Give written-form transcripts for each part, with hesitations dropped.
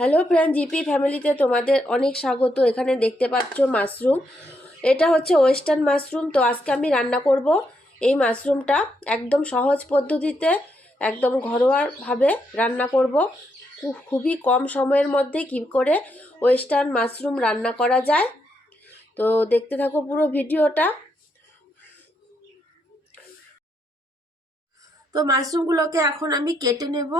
Hello friend, GP ফ্যামিলিতে তোমাদের অনেক স্বাগত। এখানে দেখতে পাচ্ছ মাশরুম, এটা হচ্ছে ওয়েস্টার্ন মাশরুম। তো আজকে আমি রান্না করব এই মাশরুমটা একদম সহজ পদ্ধতিতে, একদম ঘরোয়াভাবে রান্না করব। খুবই কম সময়ের মধ্যে কী করে ওয়েস্টার্ন মাশরুম রান্না করা যায়। তো দেখতে থাকো পুরো ভিডিওটা। তো মাশরুমগুলোকে এখন আমি কেটে নেব।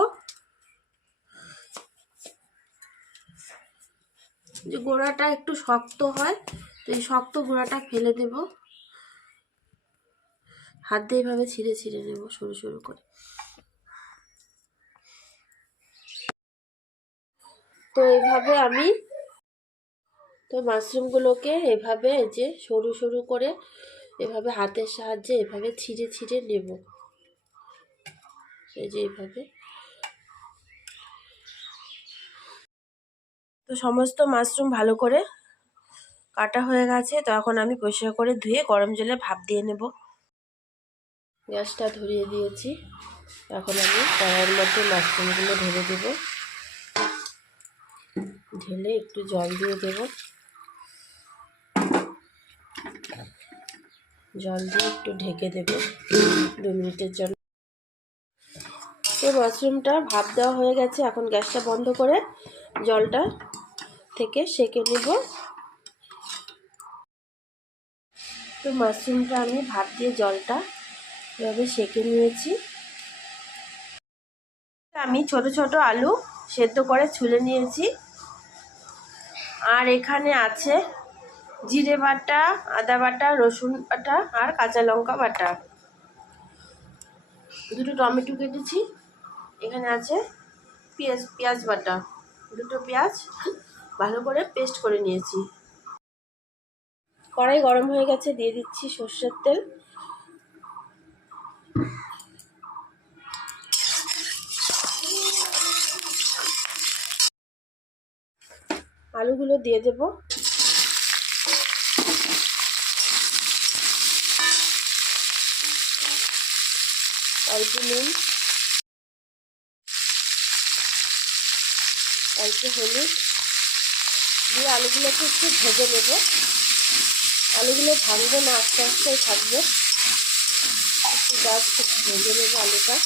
যে গোড়াটা একটু শক্ত হয়, তো এই শক্ত গোড়াটা ফেলে দেব। হাত দিয়ে এইভাবে ছিঁড়ে ছিঁড়ে নেব সরু সরু করে। তো এইভাবে আমি মাশরুমগুলোকে এভাবে যে সরু সরু করে এভাবে হাতের সাহায্যে এভাবে ছিঁড়ে ছিঁড়ে নেব। এই যে এইভাবে। তো সমস্ত মাশরুম ভালো করে কাটা হয়ে গেছে। তো এখন আমি পরিষ্কার করে ধুয়ে গরম জলে ভাপ দিয়ে নেব। গ্যাসটা ধরিয়ে দিয়েছি। এখন আমি কড়াইয়ের মধ্যে মাশরুমগুলো ঢেলে দেব। ঢেলে একটু জল দিয়ে দেব। জল দিয়ে একটু ঢেকে দেব 2 মিনিটের জন্য। তো মাশরুমটা ভাপ দেওয়া হয়ে গেছে। এখন গ্যাসটা বন্ধ করে জলটা থেকে সেঁকে নেব। তো মাশরুমটা আমি ভাপ দিয়ে জলটা এভাবে সেঁকে নিয়েছি। আমি ছোট ছোট আলু সেদ্ধ করে ছুলে নিয়েছি। আর এখানে আছে জিরে বাটা, আদা বাটা, রসুন বাটা আর কাঁচা লঙ্কা বাটা। 2টো টমেটো কেটেছি। এখানে আছে পেঁয়াজ বাটা, 2টো পেঁয়াজ ভালো করে পেস্ট করে নিয়েছি। কড়াই গরম হয়ে গেছে, দিয়ে দিচ্ছি সর্ষের তেল। আলুগুলো দিয়ে দেব। অল্প নুন, অল্প হলুদ দিয়ে আলুগুলোকে একটু ভেজে নেব। আলুগুলো ভাঙবে না, আস্তে আস্তে থাকবে। একটু জাস্ট ভেজে নেব আলুটা।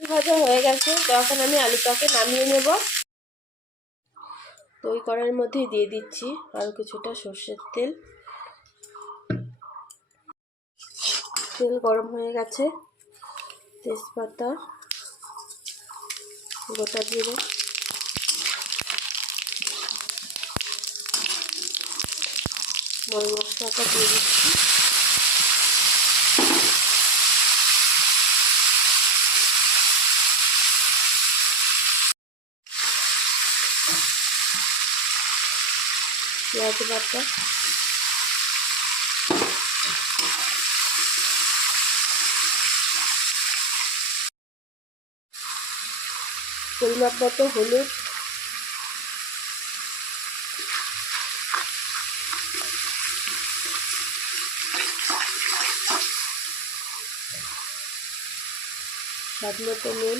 ভাজা হয়ে গেছে। তো এখন আমি আলুটাকে নামিয়ে নেব। তো ওই কড়াইয়ের মধ্যেই দিয়ে দিচ্ছি আরও কিছুটা সর্ষের তেল। তেল গরম হয়ে গেছে। তেজপাতা, গোটা জিরে, মশলাটা দিয়ে দিচ্ছি। পেঁয়াজ বাটা, পরিমাপ মতো হলুদ, স্বাদ মতো নুন,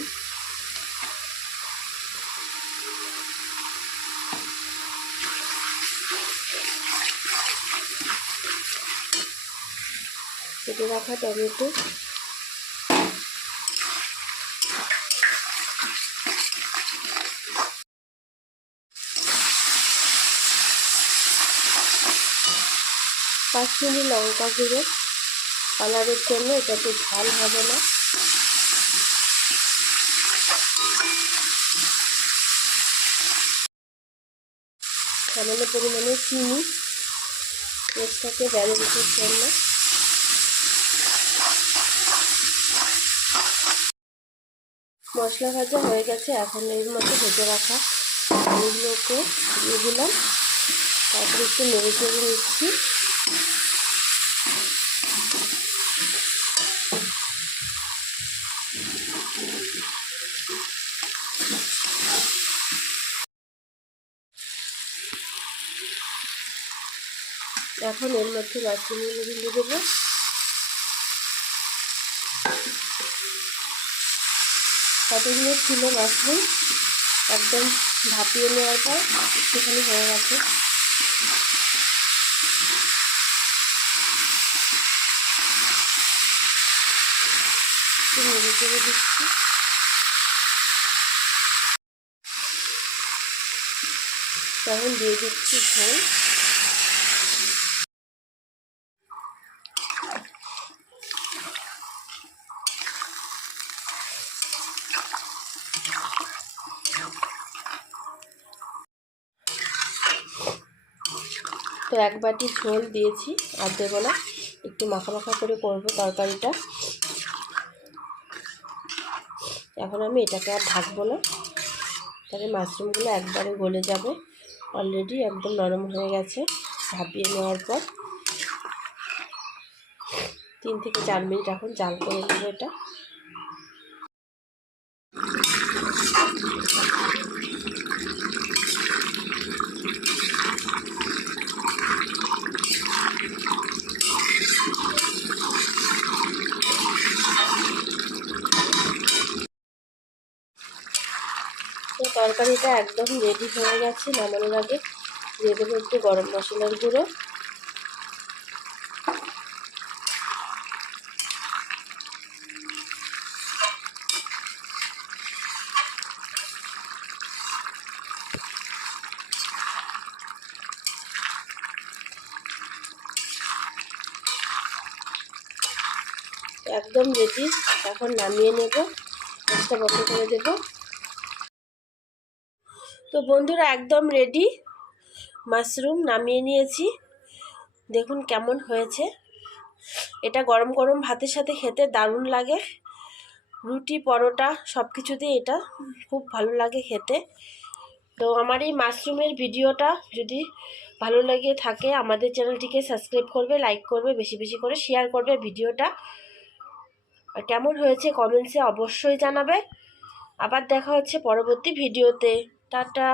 কেটে রাখা টমেটো, কাশ্মীরি লঙ্কা গুঁড়ো কালারের জন্য, এটাতে ঝাল হবে না। সামান্য পরিমাণে চিনি, টেস্টটাকে ব্যালেন্সের জন্য। মশলা ভাজা হয়ে গেছে। এখন এর মধ্যে ভেজে রাখা আলুগুলোকে দিয়ে দিলাম। তারপরে একটু নেড়ে চেড়ে নিচ্ছি। এখন এর মধ্যে মাশরুমগুলো দিয়ে দেবো। কতগুলো ছিল মাশরুম একদম ভাপিয়ে নেওয়ার পর একটুখানি হয়ে গেছে। একটু নেড়ে চেড়ে দিচ্ছি। তখন দিয়ে দিচ্ছি ঝোল। তো 1 বাটি ঝোল দিয়েছি, আর দেবো না, একটু মাখা মাখা করে করবো তরকারিটা। এখন আমি এটাকে আর ঢাকবো না, তাহলে মাশরুমগুলো একবারে গলে যাবে। অলরেডি একদম নরম হয়ে গেছে ভাপিয়ে নেওয়ার পর। 3 থেকে 4 মিনিট এখন জাল করে নেবো এটা। তো তরকারিটা একদম রেডি হয়ে গেছে। নামানোর আগে দিয়ে দেবো একটু গরম মশলার গুঁড়ো, একদম রেডি। এখন নামিয়ে নেব, গ্যাসটা বন্ধ করে দেব। তো বন্ধুরা একদম রেডি, মাশরুম নামিয়ে নিয়েছি। দেখুন কেমন হয়েছে। এটা গরম গরম ভাতের সাথে খেতে দারুণ লাগে। রুটি পরোটা সব কিছুতেই এটা খুব ভালো লাগে খেতে। তো আমার এই মাশরুমের ভিডিওটা যদি ভালো লাগে থাকে, আমাদের চ্যানেলটিকে সাবস্ক্রাইব করবে, লাইক করবে, বেশি বেশি করে শেয়ার করবে ভিডিওটা। আর কেমন হয়েছে কমেন্টসে অবশ্যই জানাবে। আবার দেখা হচ্ছে পরবর্তী ভিডিওতে। টাটা।